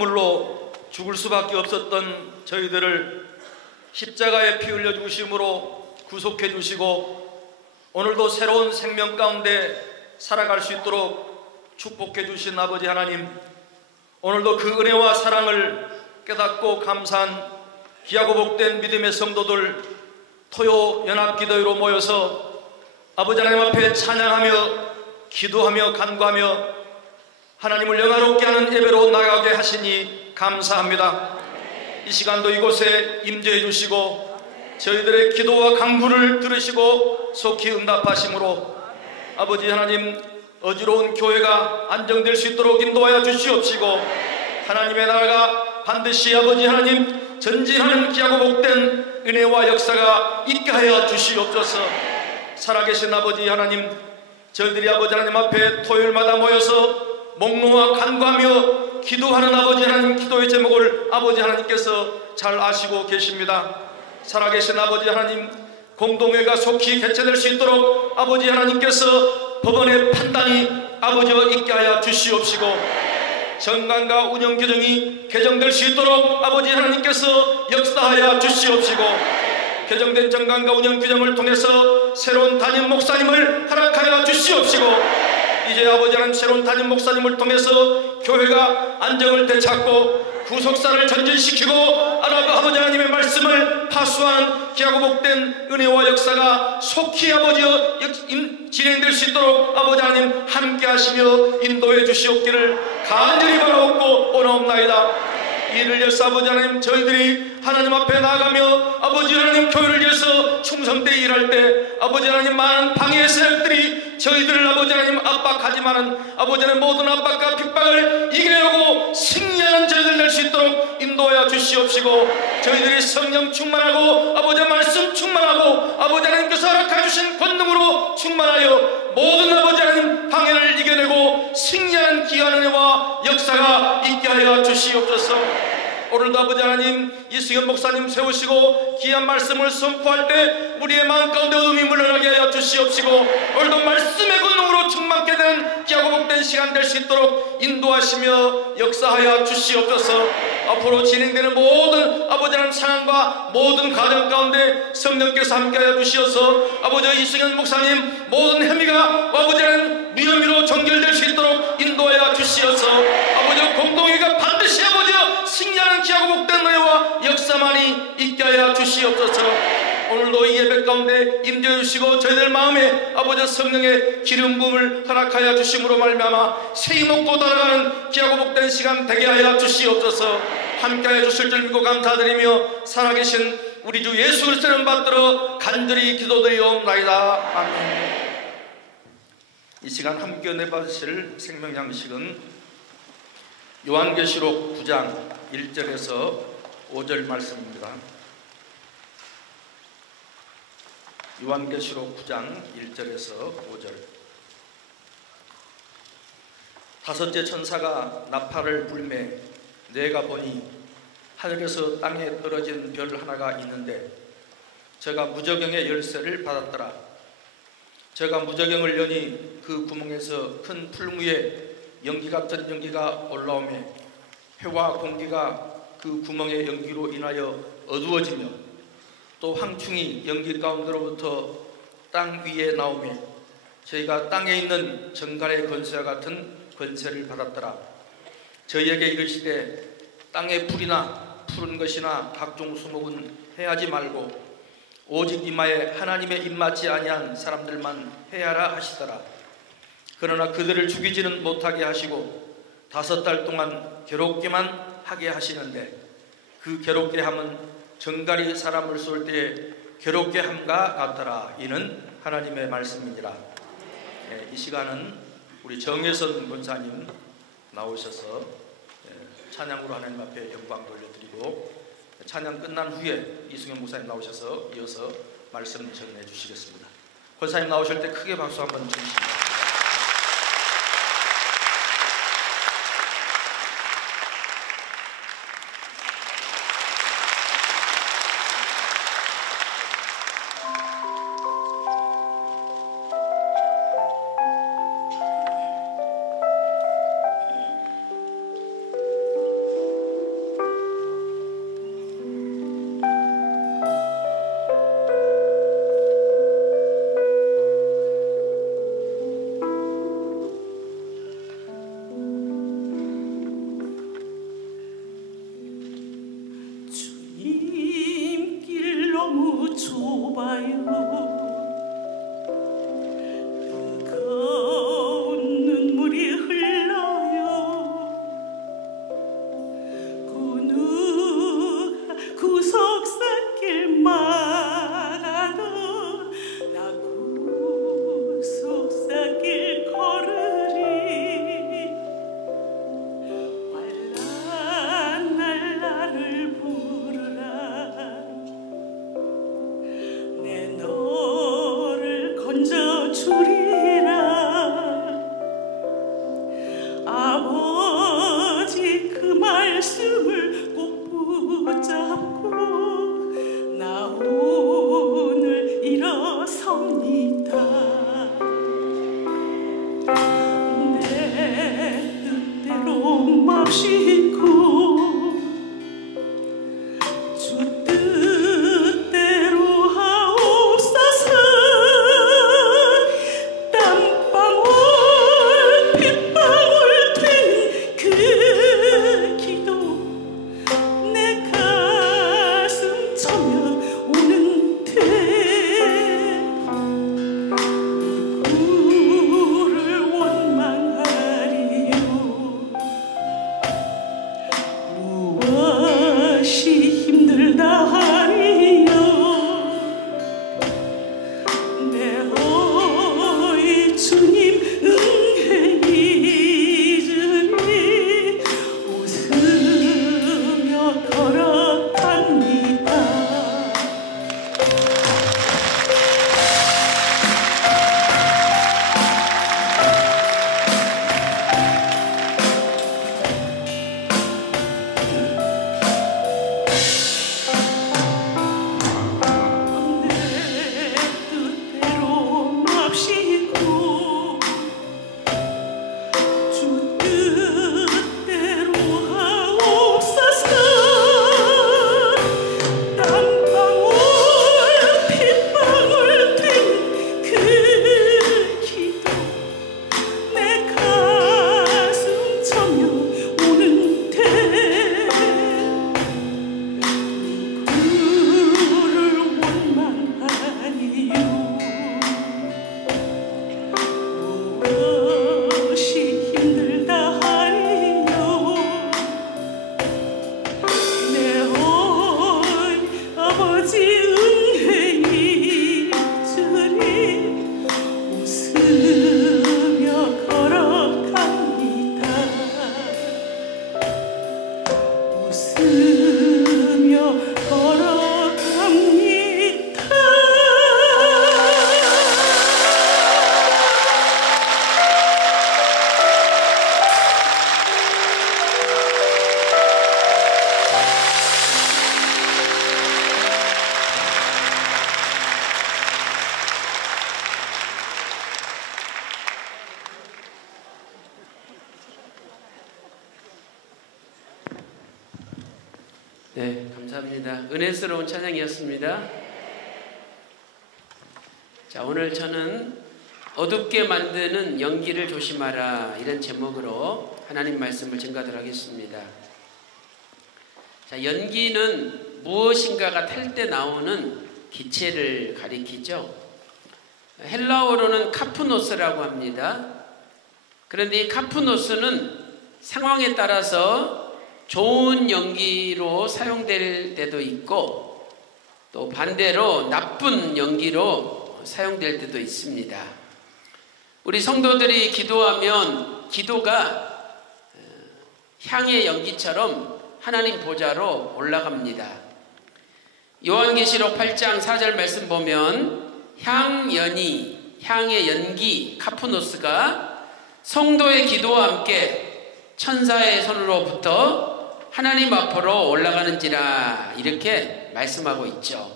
허물로 죽을 수밖에 없었던 저희들을 십자가에 피 흘려 주심으로 구속해 주시고 오늘도 새로운 생명 가운데 살아갈 수 있도록 축복해 주신 아버지 하나님, 오늘도 그 은혜와 사랑을 깨닫고 감사한 귀하고 복된 믿음의 성도들 토요 연합기도회로 모여서 아버지 하나님 앞에 찬양하며 기도하며 간구하며 하나님을 영화롭게 하는 예배로 나가게 하시니 감사합니다. 이 시간도 이곳에 임재해 주시고 저희들의 기도와 간구를 들으시고 속히 응답하심으로 아버지 하나님, 어지러운 교회가 안정될 수 있도록 인도하여 주시옵시고 하나님의 나라가 반드시 아버지 하나님 전진하는 귀하고 복된 은혜와 역사가 있게 하여 주시옵소서. 살아계신 아버지 하나님, 저희들이 아버지 하나님 앞에 토요일마다 모여서 목놓아 간구하며 기도하는 아버지 하나님 기도의 제목을 아버지 하나님께서 잘 아시고 계십니다. 살아계신 아버지 하나님, 공동회가 속히 개최될 수 있도록 아버지 하나님께서 법원의 판단이 아버지와 있게 하여 주시옵시고 정관과 운영 규정이 개정될 수 있도록 아버지 하나님께서 역사하여 주시옵시고 개정된 정관과 운영 규정을 통해서 새로운 담임 목사님을 허락하여 주시옵시고 이제 아버지 하나님 새로운 담임 목사님을 통해서 교회가 안정을 되찾고 구속사를 전진시키고 아버지 하나님의 말씀을 파수하는 귀하고 복된 은혜와 역사가 속히 아버지여 진행될 수 있도록 아버지 하나님 함께 하시며 인도해 주시옵기를 간절히 바라옵고 원하옵나이다. 이를 위해서 아버지 하나님, 저희들이 하나님 앞에 나아가며 아버지 하나님 교회를 위해서 충성되이 일할 때 아버지 하나님 많은 방해 세력들이 저희들을 아버지 하나님 압박하지만은 아버지 하나님 모든 압박과 핍박을 이겨내고 승리하는 저희들 될 수 있도록 인도하여 주시옵시고 저희들이 성령 충만하고 아버지 말씀 충만하고 아버지 하나님께서 허락해 주신 권능으로 충만하여 모든 아버지 하나님 방해를 이겨내고 승리하는 귀한 은혜와 역사가 있게 하여 주시옵소서. 오늘도 아버지 하나님 이승현 목사님 세우시고 귀한 말씀을 선포할 때 우리의 마음 가운데 어둠이 물러나게 하여 주시옵시고 오늘도 말씀의 권능으로 충만케 된 귀하고 복된 시간 될 수 있도록 인도하시며 역사하여 주시옵소서. 앞으로 진행되는 모든 아버지 하나님 찬양과 모든 가정 가운데 성령께서 함께하여 주시어서 아버지 이승현 목사님 모든 혐의가 아버지 하나님 무혐의로 정결될 수 있도록 인도하여 주시어서 아버지 공동회가 반드시 아버지 승리하는 귀하고 복된 은혜와 역사만이 있게 하여 주시옵소서. 오늘도 이 예배 가운데 임재해 주시고 저희들 마음에 아버지 성령의 기름 부음을 허락하여 주심으로 말미암아 세이 먹고 돌아가는 귀하고 복된 시간 되게 하여 주시옵소서. 함께하여 주실 줄 믿고 감사드리며 살아계신 우리 주 예수 그리스도를 받들어 간절히 기도드리옵나이다. 아멘. 이 시간 함께 은혜 받으실 생명 양식은 요한계시록 9장 1절에서 5절 말씀입니다. 요한계시록 9장 1절에서 5절. 다섯째 천사가 나팔을 불매 내가 보니 하늘에서 땅에 떨어진 별 하나가 있는데 저가 무저경의 열쇠를 받았더라. 저가 무저경을 여니 그 구멍에서 큰 풀무에 연기 같은 연기가 올라오며 해와 공기가 그 구멍의 연기로 인하여 어두워지며 또 황충이 연기 가운데로부터 땅 위에 나오며 저희가 땅에 있는 정갈의 권세와 같은 권세를 받았더라. 저희에게 이르시되 땅의 풀이나 푸른 것이나 각종 수목은 해하지 말고 오직 이마에 하나님의 입맞지 아니한 사람들만 해하라 하시더라. 그러나 그들을 죽이지는 못하게 하시고 5달 동안 괴롭게만 하게 하시는데 그 괴롭게 함은 정갈이 사람을 쏠 때에 괴롭게 함과 같더라. 이는 하나님의 말씀이니라. 이 시간은 우리 정혜선 권사님 나오셔서 찬양으로 하나님 앞에 영광 돌려드리고 찬양 끝난 후에 이승현 목사님 나오셔서 이어서 말씀 전해 주시겠습니다. 권사님 나오실 때 크게 박수 한번 주시기 막아도 나 구속사길 걸으리. 환난 날 나를 부르라. 내 너를 건져주리라. 아버지 그 말씀을 꼭 붙잡고 나 오늘 일어섭니다. 내 뜻대로 맙시고 주 뜻대로 하옵소서. 땀방울 핏방울 된 그 기도 내 가슴 처며 오는 데 누구를 원망하리요. 무엇이 힘들다 하리요. 내 어이 주님 은혜 잊으니 웃으며 걸어갑니다. 내 뜻대로 맙시고 주 뜻대로 하옵소서. 땀방울 핏방울 된 그 기도 내 가슴 처며 오는 데 누구를 원망하리요. 무엇이 힘들다 하리요. 내 어이 아버지 은혜 잊으리. 웃으며 걸어갑니다. 웃으며 걸어갑니다. 네, 감사합니다. 은혜스러운 찬양이었습니다. 자, 오늘 저는 어둡게 만드는 연기를 조심하라 이런 제목으로 하나님 말씀을 증가하도록 하겠습니다. 자, 연기는 무엇인가가 탈 때 나오는 기체를 가리키죠. 헬라어로는 카프노스라고 합니다. 그런데 이 카프노스는 상황에 따라서 좋은 연기로 사용될 때도 있고 또 반대로 나쁜 연기로 사용될 때도 있습니다. 우리 성도들이 기도하면 기도가 향의 연기처럼 하나님 보좌로 올라갑니다. 요한계시록 8장 4절 말씀 보면 향연이, 향의 연기, 카프노스가 성도의 기도와 함께 천사의 손으로부터 하나님 앞으로 올라가는지라 이렇게 말씀하고 있죠.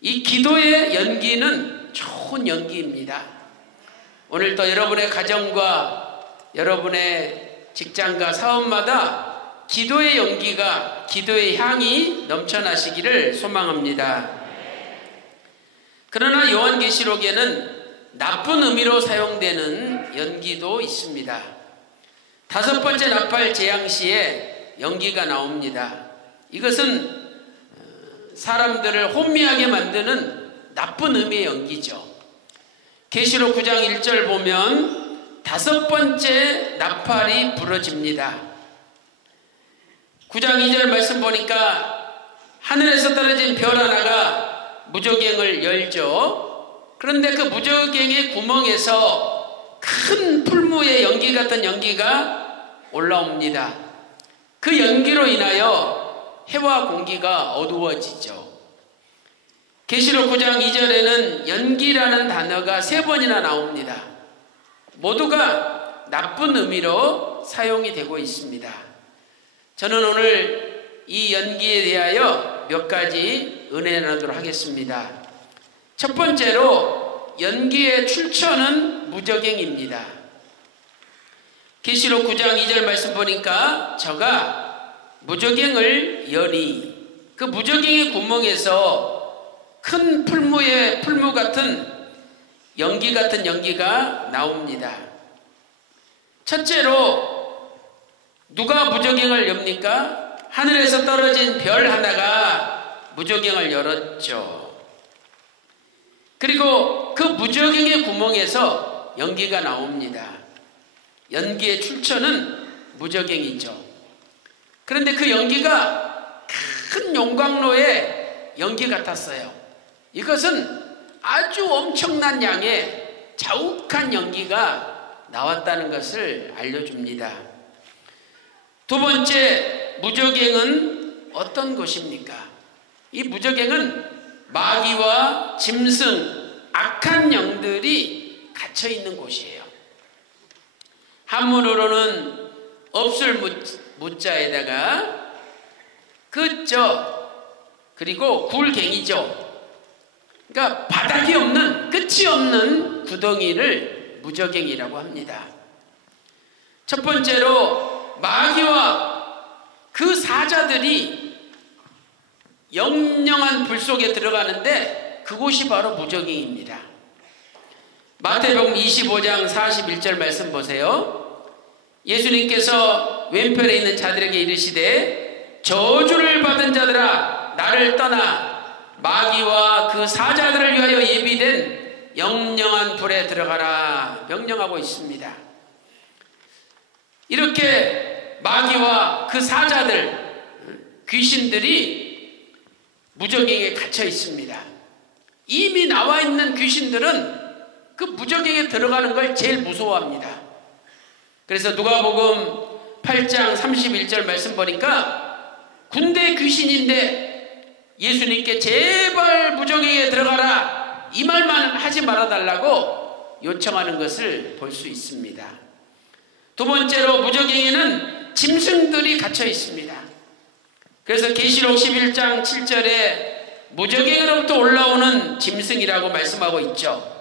이 기도의 연기는 좋은 연기입니다. 오늘도 여러분의 가정과 여러분의 직장과 사업마다 기도의 연기가, 기도의 향이 넘쳐나시기를 소망합니다. 그러나 요한계시록에는 나쁜 의미로 사용되는 연기도 있습니다. 5번째 나팔 재앙 시에 연기가 나옵니다. 이것은 사람들을 혼미하게 만드는 나쁜 의미의 연기죠. 계시록 9장 1절 보면 5번째 나팔이 부러집니다. 9장 2절 말씀 보니까 하늘에서 떨어진 별 하나가 무저갱을 열죠. 그런데 그 무저갱의 구멍에서 큰 풀무의 연기 같은 연기가 올라옵니다. 그 연기로 인하여 해와 공기가 어두워지죠. 계시록 9장 2절에는 연기라는 단어가 3번이나 나옵니다. 모두가 나쁜 의미로 사용이 되고 있습니다. 저는 오늘 이 연기에 대하여 몇 가지 은혜 나누도록 하겠습니다. 첫 번째로 연기의 출처는 무저갱입니다. 계시록 9장 2절 말씀 보니까 저가 무저갱을 여니, 그 무저갱의 구멍에서 큰 풀무 같은 연기 같은 연기가 나옵니다. 첫째로 누가 무저갱을 엽니까? 하늘에서 떨어진 별 하나가 무저갱을 열었죠. 그리고 그 무저갱의 구멍에서 연기가 나옵니다. 연기의 출처는 무저갱이죠. 그런데 그 연기가 큰 용광로의 연기 같았어요. 이것은 아주 엄청난 양의 자욱한 연기가 나왔다는 것을 알려줍니다. 두 번째, 무저갱은 어떤 것입니까? 이 무저갱은 마귀와 짐승, 악한 영들이 갇혀 있는 곳이에요. 한문으로는 없을 무자에다가 그리고 굴갱이죠. 그러니까 바닥이 없는, 끝이 없는 구덩이를 무저갱이라고 합니다. 첫 번째로 마귀와 그 사자들이 영영한 불 속에 들어가는데 그곳이 바로 무저갱입니다. 마태복음 25장 41절 말씀 보세요. 예수님께서 왼편에 있는 자들에게 이르시되 저주를 받은 자들아 나를 떠나 마귀와 그 사자들을 위하여 예비된 영영한 불에 들어가라 명령하고 있습니다. 이렇게 마귀와 그 사자들, 귀신들이 무저갱에 갇혀 있습니다. 이미 나와 있는 귀신들은 그 무저갱에 들어가는 걸 제일 무서워합니다. 그래서 누가복음 8장 31절 말씀 보니까 군대 귀신인데 예수님께 제발 무저갱에 들어가라 이 말만 하지 말아달라고 요청하는 것을 볼 수 있습니다. 두 번째로 무저갱에는 짐승들이 갇혀 있습니다. 그래서 계시록 11장 7절에 무저갱으로부터 올라오는 짐승이라고 말씀하고 있죠.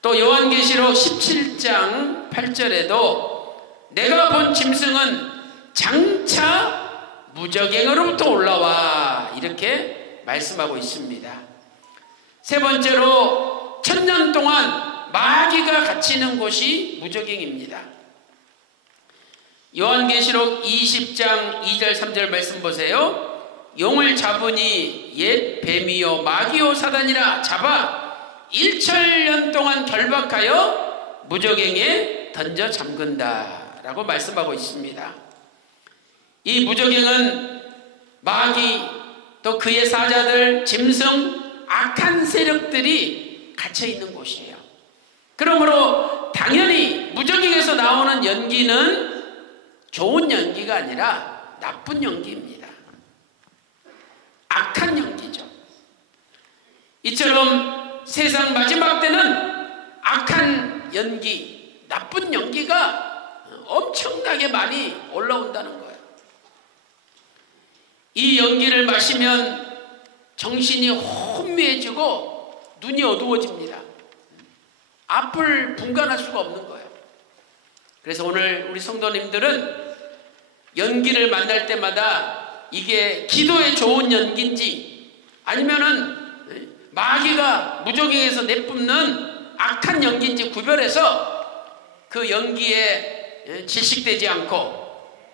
또 요한계시록 17장 8절에도 내가 본 짐승은 장차 무저갱으로부터 올라와 이렇게 말씀하고 있습니다. 세 번째로 1000년 동안 마귀가 갇히는 곳이 무저갱입니다. 요한계시록 20장 2절 3절 말씀 보세요. 용을 잡으니 옛 뱀이요 마귀요 사단이라 잡아 1000년 동안 결박하여 무저갱에 던져 잠근다 라고 말씀하고 있습니다. 이 무저갱은 마귀 또 그의 사자들, 짐승, 악한 세력들이 갇혀 있는 곳이에요. 그러므로 당연히 무저갱에서 나오는 연기는 좋은 연기가 아니라 나쁜 연기입니다. 악한 연기죠. 이처럼 세상 마지막 때는 악한 연기, 나쁜 연기가 엄청나게 많이 올라온다는 거예요. 이 연기를 마시면 정신이 혼미해지고 눈이 어두워집니다. 앞을 분간할 수가 없는 거예요. 그래서 오늘 우리 성도님들은 연기를 만날 때마다 이게 기도에 좋은 연기인지 아니면은 마귀가 무저갱에서 내뿜는 악한 연기인지 구별해서 그 연기에 질식되지 않고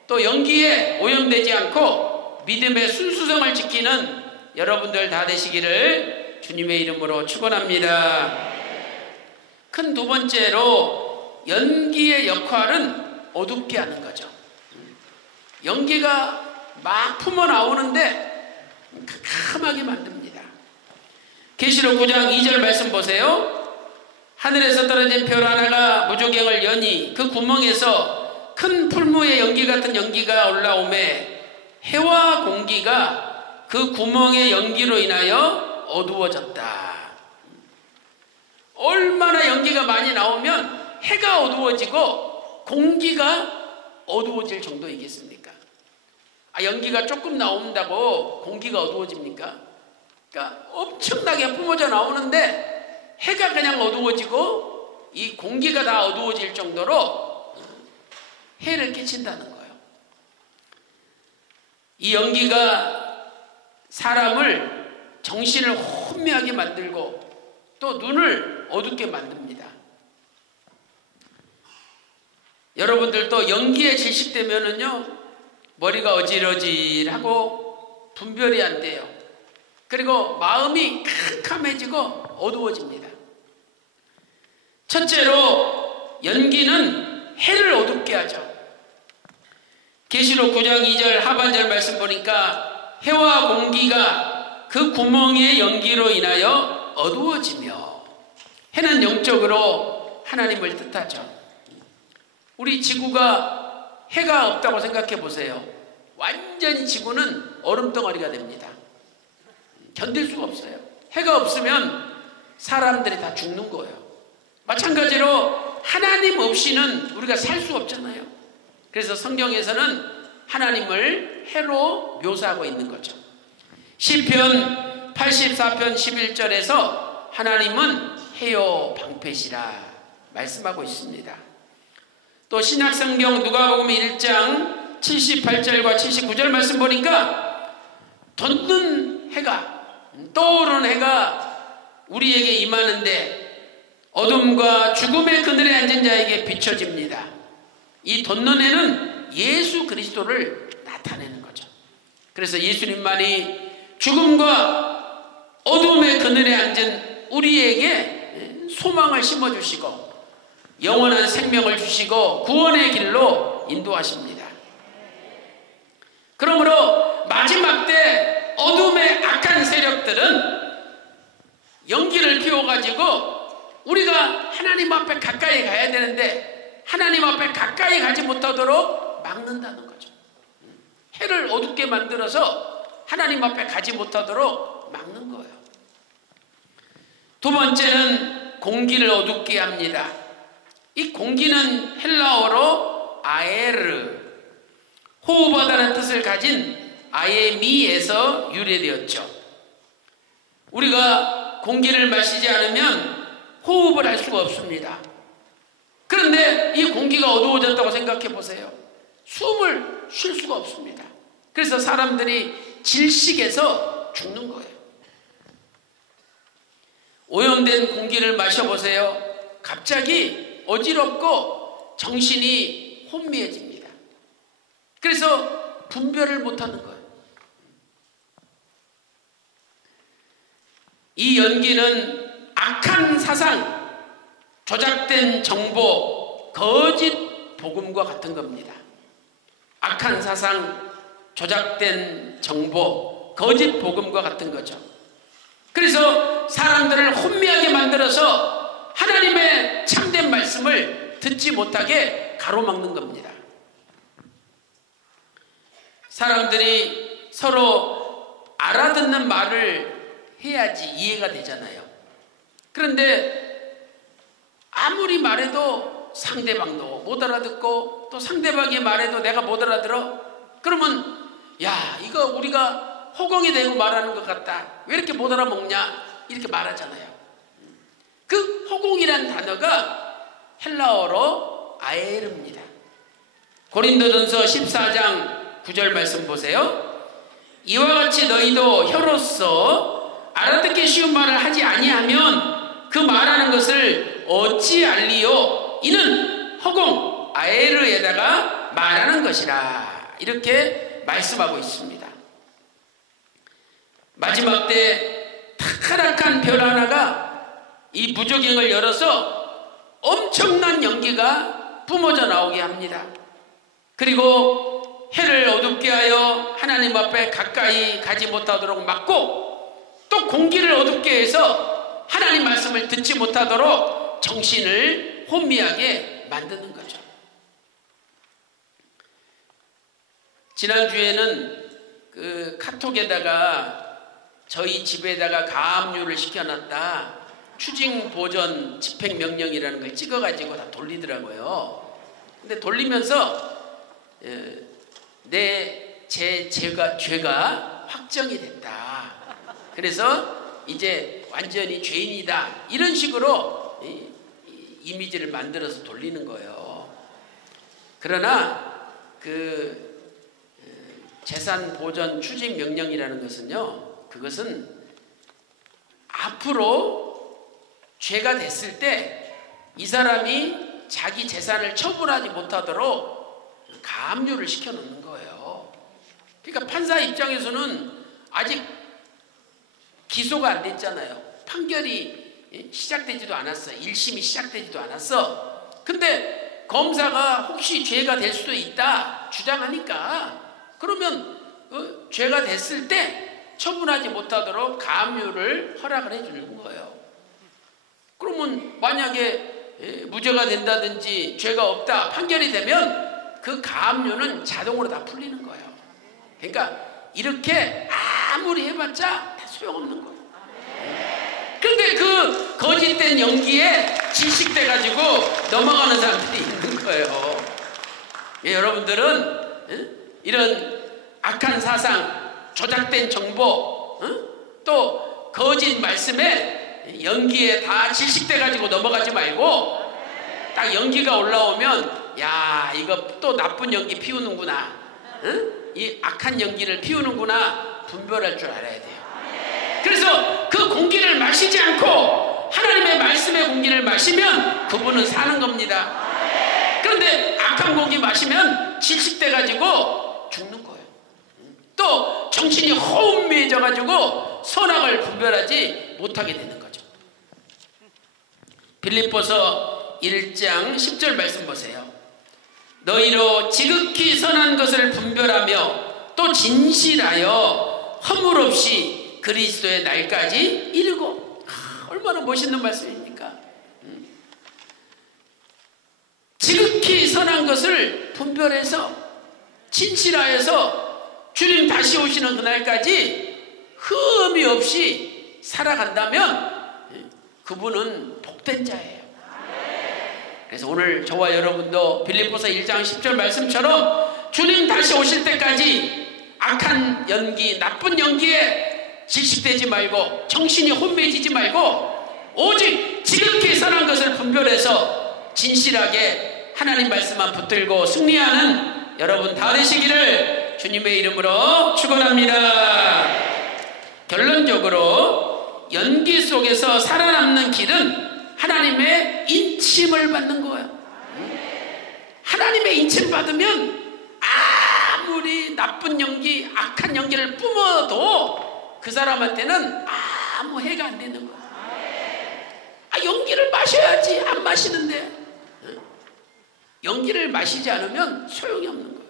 또 연기에 오염되지 않고 믿음의 순수성을 지키는 여러분들 다 되시기를 주님의 이름으로 축원합니다. 큰 두 번째로 연기의 역할은 어둡게 하는 거죠. 연기가 막 품어 나오는데 캄캄하게 만듭니다. 계시록 9장 2절 말씀 보세요. 하늘에서 떨어진 별 하나가 무조경을 여니 그 구멍에서 큰 풀무의 연기 같은 연기가 올라오매 해와 공기가 그 구멍의 연기로 인하여 어두워졌다. 얼마나 연기가 많이 나오면 해가 어두워지고 공기가 어두워질 정도이겠습니까? 연기가 조금 나온다고 공기가 어두워집니까? 그러니까 엄청나게 뿜어져 나오는데 해가 그냥 어두워지고 이 공기가 다 어두워질 정도로 해를 끼친다는 거예요. 이 연기가 사람을 정신을 혼미하게 만들고 또 눈을 어둡게 만듭니다. 여러분들도 연기에 질식되면은요 머리가 어질어질하고 분별이 안 돼요. 그리고 마음이 캄캄해지고 어두워집니다. 첫째로 연기는 해를 어둡게 하죠. 계시록 9장 2절 하반절 말씀 보니까 해와 공기가 그 구멍의 연기로 인하여 어두워지며, 해는 영적으로 하나님을 뜻하죠. 우리 지구가 해가 없다고 생각해 보세요. 완전히 지구는 얼음덩어리가 됩니다. 견딜 수가 없어요. 해가 없으면 사람들이 다 죽는 거예요. 마찬가지로 하나님 없이는 우리가 살 수 없잖아요. 그래서 성경에서는 하나님을 해로 묘사하고 있는 거죠. 시편 84편 11절에서 하나님은 해요 방패시라 말씀하고 있습니다. 또 신약성경 누가복음 1장 78절과 79절 말씀 보니까 돋는 해가, 떠오르는 해가 우리에게 임하는데 어둠과 죽음의 그늘에 앉은 자에게 비춰집니다. 이 돋는 해는 예수 그리스도를 나타내는 거죠. 그래서 예수님만이 죽음과 어둠의 그늘에 앉은 우리에게 소망을 심어주시고 영원한 생명을 주시고 구원의 길로 인도하십니다. 그러므로 마지막 때 어둠의 악한 세력들은 연기를 피워가지고 우리가 하나님 앞에 가까이 가야 되는데 하나님 앞에 가까이 가지 못하도록 막는다는 거죠. 해를 어둡게 만들어서 하나님 앞에 가지 못하도록 막는 거예요. 두 번째는 공기를 어둡게 합니다. 이 공기는 헬라어로 아에르, 호흡하다는 뜻을 가진 아에미에서 유래되었죠. 우리가 공기를 마시지 않으면 호흡을 할 수가 없습니다. 그런데 이 공기가 어두워졌다고 생각해 보세요. 숨을 쉴 수가 없습니다. 그래서 사람들이 질식해서 죽는 거예요. 오염된 공기를 마셔보세요. 갑자기 어지럽고 정신이 혼미해집니다. 그래서 분별을 못하는 거예요. 이 연기는 악한 사상, 조작된 정보, 거짓 복음과 같은 겁니다. 악한 사상, 조작된 정보, 거짓 복음과 같은 거죠. 그래서 사람들을 혼미하게 만들어서 하나님의 참된 말씀을 듣지 못하게 가로막는 겁니다. 사람들이 서로 알아듣는 말을 해야지 이해가 되잖아요. 그런데 아무리 말해도 상대방도 못 알아듣고 또 상대방이 말해도 내가 못 알아들어? 그러면 야, 이거 우리가 허공이 대고 말하는 것 같다. 왜 이렇게 못 알아먹냐? 이렇게 말하잖아요. 그 허공이란 단어가 헬라어로 아에르입니다. 고린도전서 14장 9절 말씀 보세요. 이와 같이 너희도 혀로서 알아듣기 쉬운 말을 하지 아니하면 그 말하는 것을 어찌 알리요? 이는 허공 아에르에다가 말하는 것이라. 이렇게 말씀하고 있습니다. 마지막 때 타락한 별 하나가 이 무조경을 열어서 엄청난 연기가 뿜어져 나오게 합니다. 그리고 해를 어둡게 하여 하나님 앞에 가까이 가지 못하도록 막고 또 공기를 어둡게 해서 하나님 말씀을 듣지 못하도록 정신을 혼미하게 만드는 거죠. 지난주에는 그 카톡에다가 저희 집에다가 가압류를 시켜놨다, 추징 보전 집행명령이라는 걸 찍어가지고 다 돌리더라고요. 근데 돌리면서 제 죄가 확정이 됐다. 그래서 이제 완전히 죄인이다. 이런 식으로 이미지를 만들어서 돌리는 거예요. 그러나 그 재산 보전 추징 명령이라는 것은요, 그것은 앞으로 죄가 됐을 때 이 사람이 자기 재산을 처분하지 못하도록 가압류를 시켜놓는 거예요. 그러니까 판사 입장에서는 아직 기소가 안 됐잖아요. 판결이 시작되지도 않았어. 1심이 시작되지도 않았어. 근데 검사가 혹시 죄가 될 수도 있다 주장하니까, 그러면 죄가 됐을 때 처분하지 못하도록 가압류를 허락을 해주는 거예요. 그러면 만약에 무죄가 된다든지 죄가 없다 판결이 되면 그 가압류는 자동으로 다 풀리는 거예요. 그러니까 이렇게 아무리 해봤자 다 소용없는 거예요. 그런데 그 거짓된 연기에 질식돼가지고 넘어가는 사람들이 있는 거예요. 여러분들은 이런 악한 사상, 조작된 정보, 또 거짓 말씀에 연기에 다 질식돼가지고 넘어가지 말고, 딱 연기가 올라오면 야, 이거 또 나쁜 연기 피우는구나, 이 악한 연기를 피우는구나 분별할 줄 알아야 돼요. 그래서 그 공기를 마시지 않고 하나님의 말씀의 공기를 마시면 그분은 사는 겁니다. 그런데 악한 공기 마시면 질식돼가지고 죽는 거예요. 또 정신이 혼미해져가지고 선악을 분별하지 못하게 되는 거죠. 빌립보서 1장 10절 말씀 보세요. 너희로 지극히 선한 것을 분별하며 또 진실하여 허물 없이 그리스도의 날까지 이르고. 얼마나 멋있는 말씀입니까? 지극히 선한 것을 분별해서 진실하여서 주님 다시 오시는 그날까지 흠이 없이 살아간다면 그분은 복된 자예요. 그래서 오늘 저와 여러분도 빌립보서 1장 10절 말씀처럼 주님 다시 오실 때까지 악한 연기, 나쁜 연기에 질식되지 말고 정신이 혼미해지지 말고 오직 지극히 선한 것을 분별해서 진실하게 하나님 말씀만 붙들고 승리하는 여러분 다 되시기를 주님의 이름으로 축원합니다. 결론적으로 연기 속에서 살아남는 길은 하나님의 인침을 받는 거예요. 하나님의 인침 받으면 아무리 나쁜 연기, 악한 연기를 뿜어도 그 사람한테는 아무 해가 안 되는 거예요. 연기를 마셔야지. 안 마시는데 연기를 마시지 않으면 소용이 없는 거예요.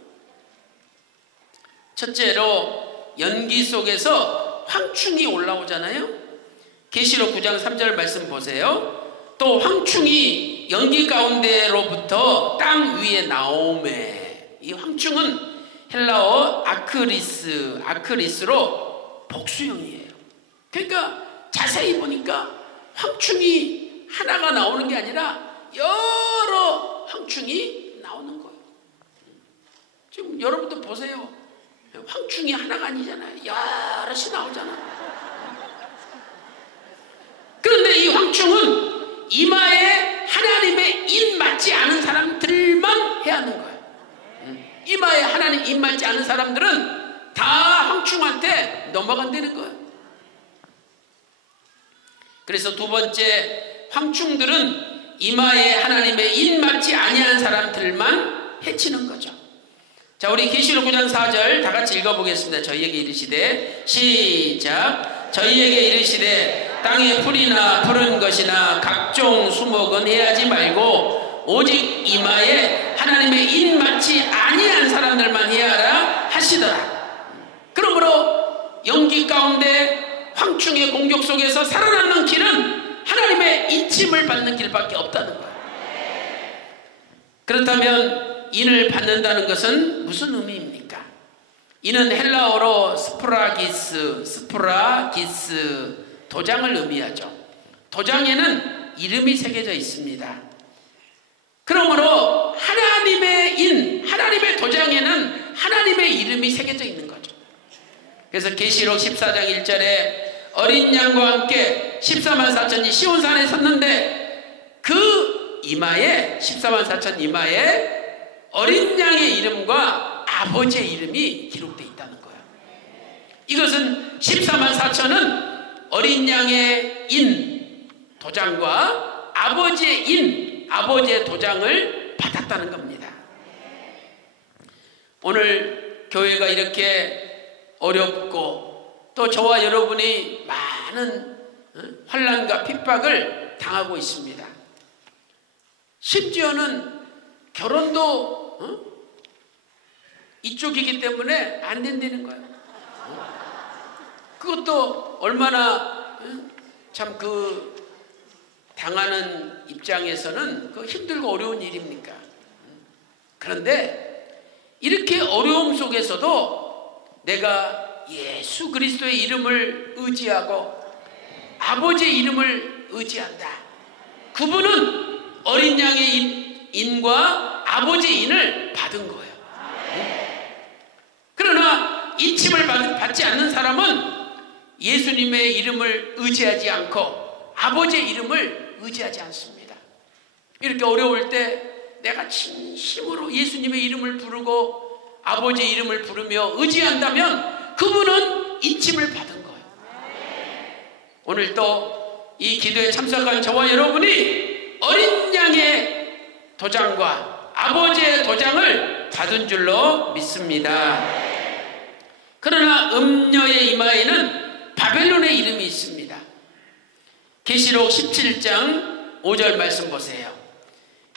첫째로 연기 속에서 황충이 올라오잖아요. 계시록 9장 3절 말씀 보세요. 또 황충이 연기 가운데로부터 땅 위에 나오매. 이 황충은 헬라어 아크리스로 복수형이에요. 그러니까 자세히 보니까 황충이 하나가 나오는 게 아니라 여러 황충이 나오는 거예요. 지금 여러분도 보세요. 황충이 하나가 아니잖아요. 여럿이 나오잖아요. 그런데 이 황충은 이마에 하나님의 입 맞지 않은 사람들만 해야 하는 거예요. 이마에 하나님 입 맞지 않은 사람들은 다 황충한테 넘어간다는 거예요. 그래서 두 번째, 황충들은 이마에 하나님의 입 맞지 아니하는 사람들만 해치는 거죠. 자, 우리 계시록 9장 4절 다 같이 읽어보겠습니다. 저희에게 이르시되, 시작. 저희에게 이르시되 땅에 풀이나 푸른 것이나 각종 수목은 해하지 말고 오직 이마에 하나님의 입 맞지 아니한 사람들만 해하라 하시더라. 그러므로 연기 가운데 황충의 공격 속에서 살아남는 길은 하나님의 인침을 받는 길밖에 없다는 거예요. 그렇다면 인을 받는다는 것은 무슨 의미입니까? 이는 헬라어로 스프라기스, 도장을 의미하죠. 도장에는 이름이 새겨져 있습니다. 그러므로 하나님의 인, 하나님의 도장에는 하나님의 이름이 새겨져 있는 거죠. 그래서 계시록 14장 1절에 어린 양과 함께 14만 4천이 시온산에 섰는데 그 이마에 14만 4천 이마에 어린 양의 이름과 아버지의 이름이 기록되어 있다는 거예요. 이것은 14만 4천은 어린 양의 인 도장과 아버지의 인, 아버지의 도장을 받았다는 겁니다. 오늘 교회가 이렇게 어렵고 또 저와 여러분이 많은 환난과 핍박을 당하고 있습니다. 심지어는 결혼도 이쪽이기 때문에 안 된다는 거예요. 그것도 얼마나 참 당하는 입장에서는 힘들고 어려운 일입니까? 그런데 이렇게 어려움 속에서도 내가 예수 그리스도의 이름을 의지하고 아버지의 이름을 의지한다. 그분은 어린 양의 인과 아버지의 인을 받은 거예요. 그러나 인침을 받지 않는 사람은 예수님의 이름을 의지하지 않고 아버지의 이름을 의지하지 않습니다. 이렇게 어려울 때 내가 진심으로 예수님의 이름을 부르고 아버지의 이름을 부르며 의지한다면 그분은 인침을 받은 거예요. 오늘 또 이 기도에 참석한 저와 여러분이 어린 양의 도장과 아버지의 도장을 받은 줄로 믿습니다. 그러나 음녀의 이마에는 바벨론의 이름이 있습니다. 계시록 17장 5절 말씀 보세요.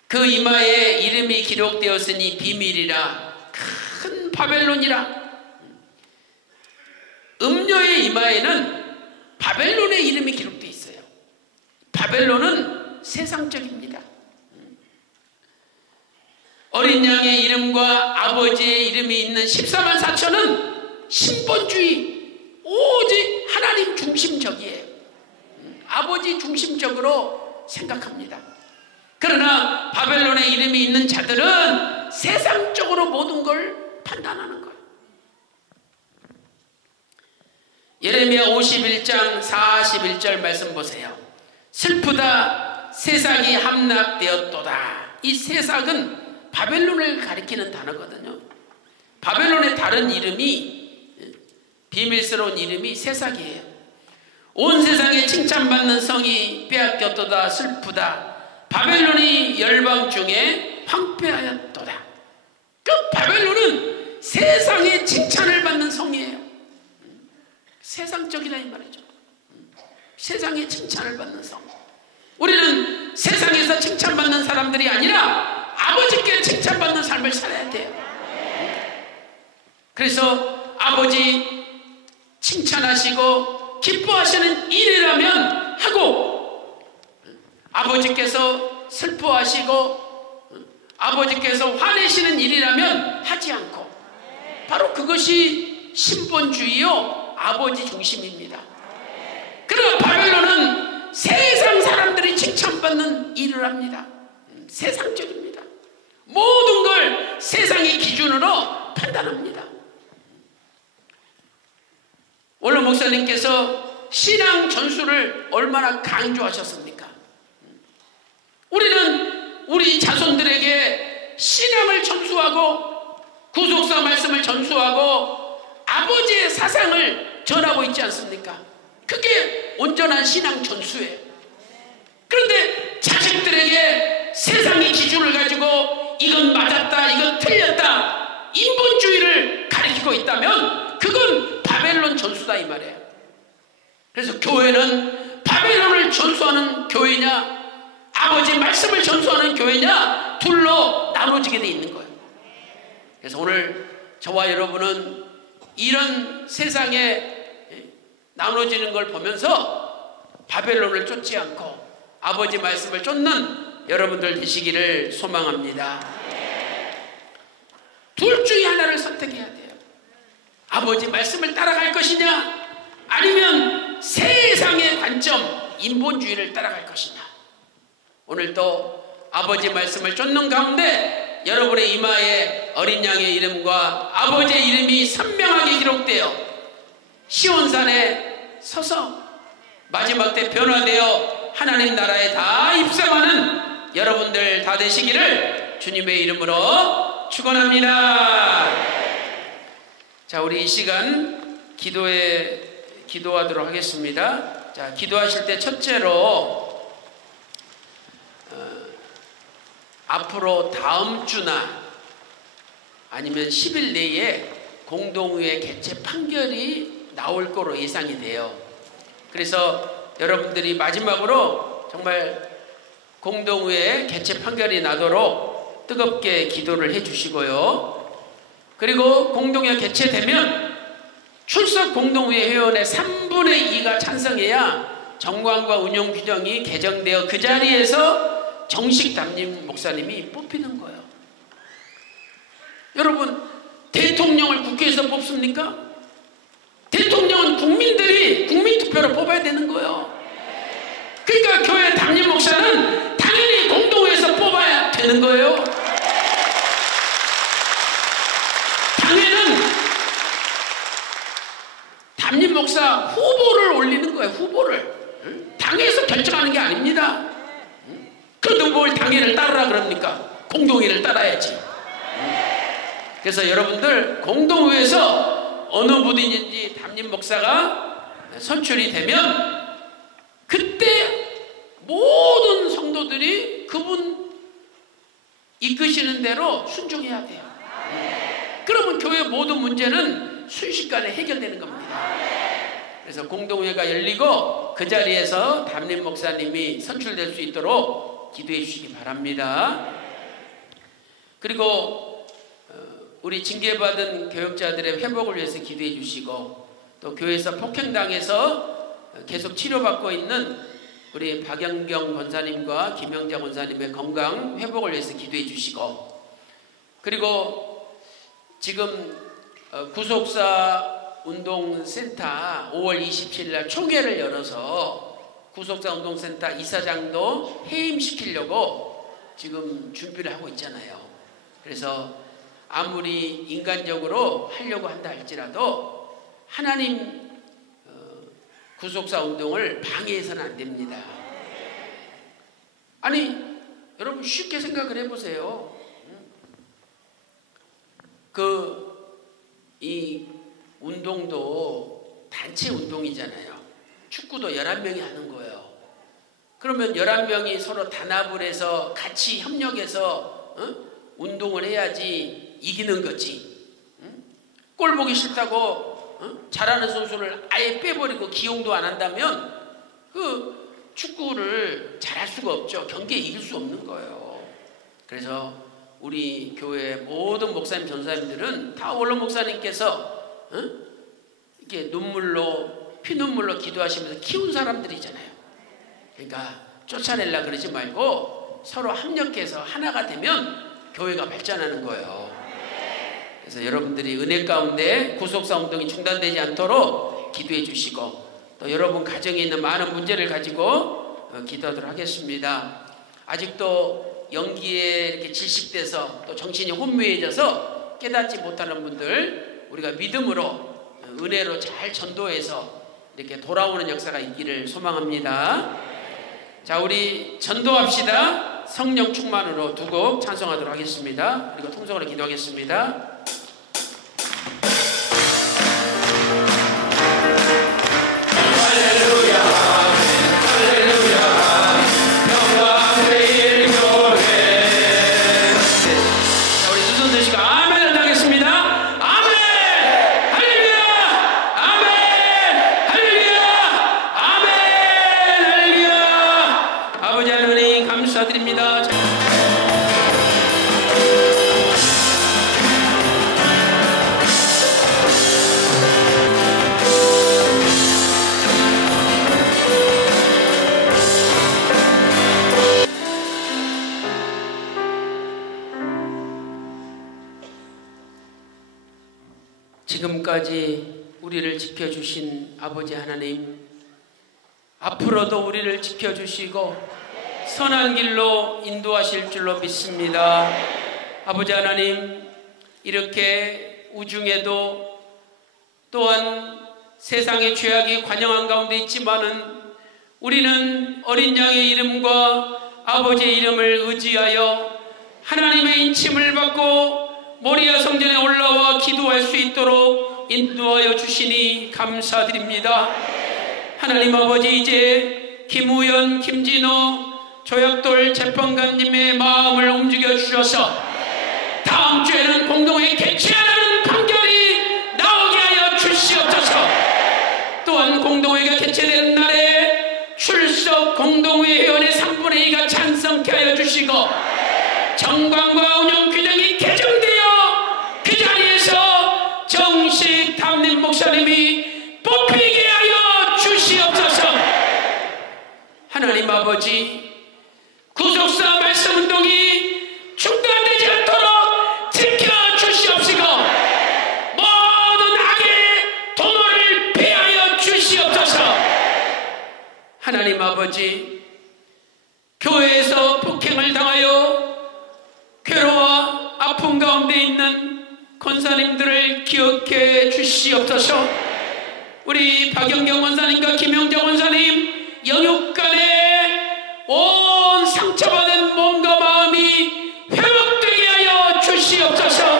그 이마에 이름이 기록되었으니 비밀이라 큰 바벨론이라. 음녀의 이마에는 바벨론의 이름이 기록되어 있어요. 바벨론은 세상적입니다. 어린 양의 이름과 아버지의 이름이 있는 14만 4천은 신본주의, 오직 하나님 중심적이에요. 아버지 중심적으로 생각합니다. 그러나 바벨론의 이름이 있는 자들은 세상적으로 모든 걸 판단하는 거예요. 예레미야 51장 41절 말씀 보세요. 슬프다, 세상이 함락되었도다. 이 세상은 바벨론을 가리키는 단어거든요. 바벨론의 다른 이름이, 비밀스러운 이름이 세상이에요. 온 세상에 칭찬받는 성이 빼앗겼도다. 슬프다. 바벨론이 열방 중에 황폐하였도다. 그 바벨론은 세상에 칭찬을 받는 성이에요. 세상적이다 이 말이죠. 세상에 칭찬을 받는 성. 우리는 세상에서 칭찬받는 사람들이 아니라 아버지께 칭찬받는 삶을 살아야 돼요. 그래서 아버지 칭찬하시고 기뻐하시는 일이라면 하고, 아버지께서 슬퍼하시고 아버지께서 화내시는 일이라면 하지 않고, 바로 그것이 신본주의요 아버지 중심입니다. 그러나 바벨론은 세상 사람들이 칭찬받는 일을 합니다. 세상적입니다. 모든 걸 세상의 기준으로 판단합니다. 원로 목사님께서 신앙 전수를 얼마나 강조하셨습니까? 우리는 우리 자손들에게 신앙을 전수하고 구속사 말씀을 전수하고 아버지의 사상을 전하고 있지 않습니까? 그게 온전한 신앙 전수예요. 그런데 자식들에게 세상의 기준을 가지고 이건 맞았다, 이건 틀렸다, 인본주의를 가리키고 있다면 그건 바벨론 전수다 이 말이에요. 그래서 교회는 바벨론을 전수하는 교회냐, 아버지 말씀을 전수하는 교회냐, 둘로 나눠지게 돼 있는 거예요. 그래서 오늘 저와 여러분은 이런 세상의 나눠지는 걸 보면서 바벨론을 쫓지 않고 아버지 말씀을 쫓는 여러분들 되시기를 소망합니다. 둘 중에 하나를 선택해야 돼요. 아버지 말씀을 따라갈 것이냐, 아니면 세상의 관점, 인본주의를 따라갈 것이냐. 오늘도 아버지 말씀을 쫓는 가운데 여러분의 이마에 어린 양의 이름과 아버지의 이름이 선명하게 기록되어 시온산에 서서 마지막 때 변화되어 하나님 나라에 다 입성하는 여러분들 다 되시기를 주님의 이름으로 축원합니다. 자, 우리 이 시간 기도하도록 하겠습니다. 자, 기도하실 때 첫째로 앞으로 다음 주나 아니면 10일 내에 공동의회 개최 판결이 나올 거로 예상이 돼요. 그래서 여러분들이 마지막으로 정말 공동의회 개최 판결이 나도록 뜨겁게 기도를 해 주시고요. 그리고 공동의회 개최되면 출석 공동의회 회원의 3분의 2가 찬성해야 정관과 운영 규정이 개정되어 그 자리에서 정식 담임 목사님이 뽑히는 거예요. 여러분, 대통령을 국회에서 뽑습니까? 대통령은 국민들이 국민투표로 뽑아야 되는 거예요. 그러니까 교회 담임 목사는 당연히 공동회에서 뽑아야 되는 거예요. 당회는 담임 목사 후보를 올리는 거예요. 후보를. 당회에서 결정하는 게 아닙니다. 그런데 뭘 당회를 따르라 그럽니까? 공동회를 따라야지. 그래서 여러분들 공동회에서 어느 부분인지 담임 목사가 선출이 되면 그때 모든 성도들이 그분 이끄시는 대로 순종해야 돼요. 그러면 교회 모든 문제는 순식간에 해결되는 겁니다. 그래서 공동회가 열리고 그 자리에서 담임 목사님이 선출될 수 있도록 기도해 주시기 바랍니다. 그리고 우리 징계받은 교역자들의 회복을 위해서 기도해 주시고, 또 교회에서 폭행당해서 계속 치료받고 있는 우리 박영경 권사님과 김영자 권사님의 건강 회복을 위해서 기도해 주시고, 그리고 지금 구속사 운동센터 5월 27일 날 총회를 열어서 구속사 운동센터 이사장도 해임시키려고 지금 준비를 하고 있잖아요. 그래서 아무리 인간적으로 하려고 한다 할지라도 하나님 구속사 운동을 방해해서는 안 됩니다. 아니, 여러분 쉽게 생각을 해보세요. 이 운동도 단체 운동이잖아요. 축구도 11명이 하는 거예요. 그러면 11명이 서로 단합을 해서 같이 협력해서 운동을 해야지 이기는 거지. 골 보기 싫다고 잘하는 선수를 아예 빼버리고 기용도 안 한다면 그 축구를 잘할 수가 없죠. 경기에 이길 수 없는 거예요. 그래서 우리 교회 모든 목사님 전사님들은 다 원로 목사님께서 이렇게 피눈물로 기도하시면서 키운 사람들이잖아요. 그러니까 쫓아내려고 그러지 말고 서로 합력해서 하나가 되면 교회가 발전하는 거예요. 그래서 여러분들이 은혜 가운데 구속사 운동이 중단되지 않도록 기도해 주시고, 또 여러분 가정에 있는 많은 문제를 가지고 기도하도록 하겠습니다. 아직도 연기에 이렇게 질식돼서 또 정신이 혼미해져서 깨닫지 못하는 분들, 우리가 믿음으로 은혜로 잘 전도해서 이렇게 돌아오는 역사가 있기를 소망합니다. 자, 우리 전도합시다. 성령 충만으로 두 곡 찬송하도록 하겠습니다. 그리고 통성으로 기도하겠습니다. 감사드립니다. 지금까지 우리를 지켜주신 아버지 하나님, 앞으로도 우리를 지켜주시고 선한 길로 인도하실 줄로 믿습니다. 아버지 하나님, 이렇게 우중에도 또한 세상의 죄악이 관영한 가운데 있지만은 우리는 어린 양의 이름과 아버지의 이름을 의지하여 하나님의 인침을 받고 모리아 성전에 올라와 기도할 수 있도록 인도하여 주시니 감사드립니다. 하나님 아버지, 이제 김우연, 김진호, 조약돌 재판관님의 마음을 움직여 주셔서 다음 주에는 공동회 개최하라는 판결이 나오게 하여 주시옵소서. 또한 공동회가 개최되는 날에 출석 공동회 회원의 3분의 2가 찬성케 하여 주시고 정관과 운영 규정이 개정되어 그 자리에서 정식 담임 목사님이 뽑히게 하여 주시옵소서. 하나님 아버지, 구속사 말씀운동이 중단되지 않도록 지켜주시옵시고 모든 악의 도모를 피하여 주시옵소서. 하나님 아버지, 교회에서 폭행을 당하여 괴로워 아픔 가운데 있는 권사님들을 기억해 주시옵소서. 우리 박영경 원사님과 김영정 원사님 영육간에 온 상처받은 몸과 마음이 회복되게 하여 주시옵소서.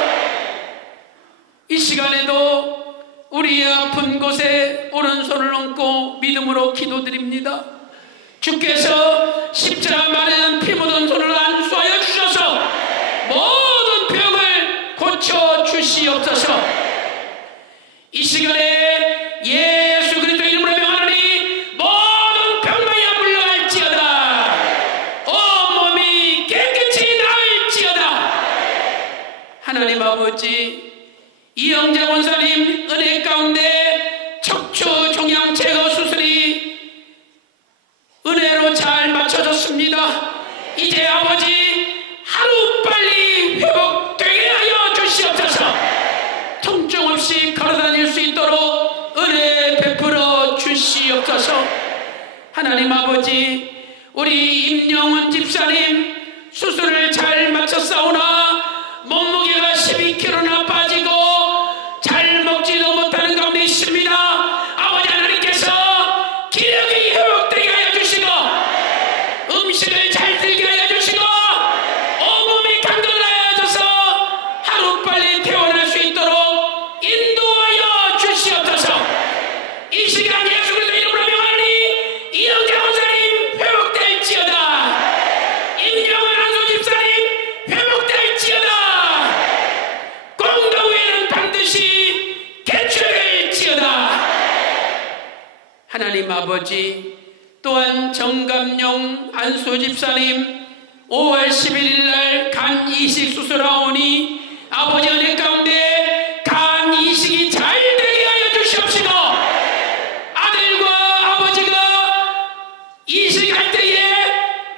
이 시간에도 우리의 아픈 곳에 오른손을 얹고 믿음으로 기도드립니다. 주께서 십자가 마련 피 묻은 손을 안수하여 주셔서 모든 병을 고쳐 주시옵소서. 이 시간에 예수 그리스도 이름으로 명하노니 모든 병마야 물러갈지어다. 온몸이 깨끗이 나을지어다. 하나님 아버지, 이영자 원사님 은혜 가운데 척추 종양 제거 수술이 은혜로 잘 맞춰졌습니다. 이제 아버지 하루빨리 회복되게 하여 주시옵소서. 통증 없이 걸어다닐 수 있도록 은혜 베풀어 주시옵소서. 하나님 아버지, 우리 임영훈 집사님 수술을 잘 마쳤사오나 몸무게가 12kg나 빠지고 잘 먹지도 못하는 가운데 있습니다. 아버지 하나님께서 기력이 회복되게 하여 주시고 음식을 잘 들게 하여 주시고 온몸이 강건하여져서 하루빨리 퇴원할 수 있도록 인도하여 주시옵소서. 이 시간 예수 그리스도 이름으로 명하니 이영자 원사님 회복될지어다. 임영은 한소 집사님 회복될지어다. 공동회는 반드시 개최될지어다. 하나님 아버지, 또한 정감용 안수 집사님 5월 11일 날 간 이식 수술하오니 아버지 은혜 가운데 간 이식이 잘 되게 하여 주시옵시고 아들과 아버지가 이식할 때에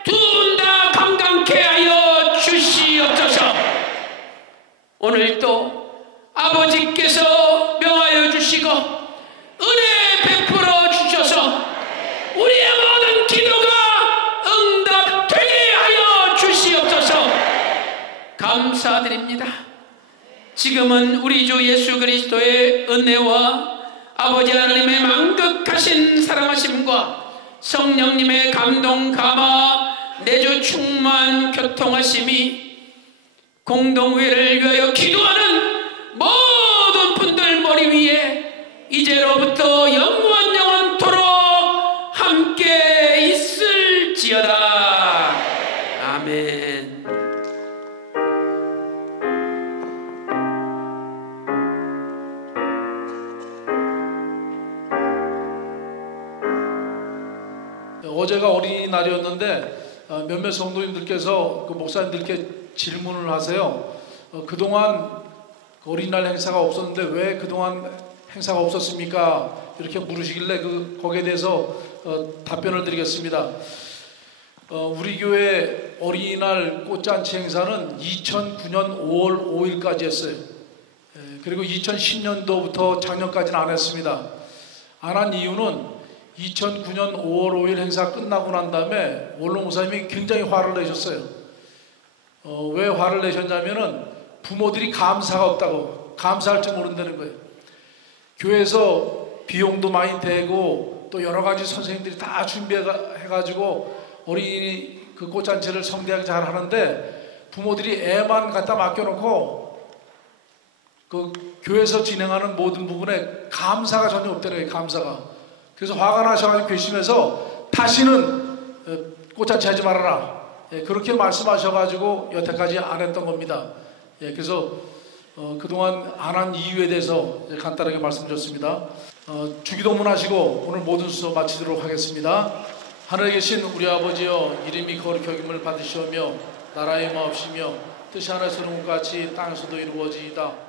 두 분 다 건강케 하여 주시옵소서. 오늘도 아버지께서 명하여 주시고 은혜 베풀어 주셔서 우리의 모든 기도가 응답되게 하여 주시옵소서. 감사드립니다. 지금은 우리 주 예수 그리스도의 은혜와 아버지 하나님의 만극하신 사랑하심과 성령님의 감동 감화 내주 충만 교통하심이 공동회를 위하여 기도하는 모든 분들 머리 위에 이제로부터 영원 영원토록 함께 있을지어다. 아멘. 어제가 어린이날이었는데 몇몇 성도님들께서 그 목사님들께 질문을 하세요. 그동안 어린이날 행사가 없었는데 왜 그동안 행사가 없었습니까? 이렇게 물으시길래 거기에 대해서 답변을 드리겠습니다. 우리 교회 어린이날 꽃잔치 행사는 2009년 5월 5일까지 했어요. 그리고 2010년도부터 작년까지는 안 했습니다. 안 한 이유는 2009년 5월 5일 행사 끝나고 난 다음에 원로 목사님이 굉장히 화를 내셨어요. 왜 화를 내셨냐면은 부모들이 감사가 없다고, 감사할 줄 모른다는 거예요. 교회에서 비용도 많이 되고 또 여러 가지 선생님들이 다 준비해가지고 어린이 그 꽃잔치를 성대하게 잘 하는데 부모들이 애만 갖다 맡겨놓고 그 교회에서 진행하는 모든 부분에 감사가 전혀 없다는 거예요. 감사가. 그래서 화가 나셔가지고 괘씸해서 다시는 꽃잔치 하지 말아라. 그렇게 말씀하셔가지고 여태까지 안 했던 겁니다. 그래서 그동안 안 한 이유에 대해서 간단하게 말씀드렸습니다. 주기도문 하시고 오늘 모든 수업 마치도록 하겠습니다. 하늘에 계신 우리 아버지여, 이름이 거룩히 여김을 받으시오며 나라의 마옵시며 뜻이 하늘에서는 같이 땅에서도 이루어지이다.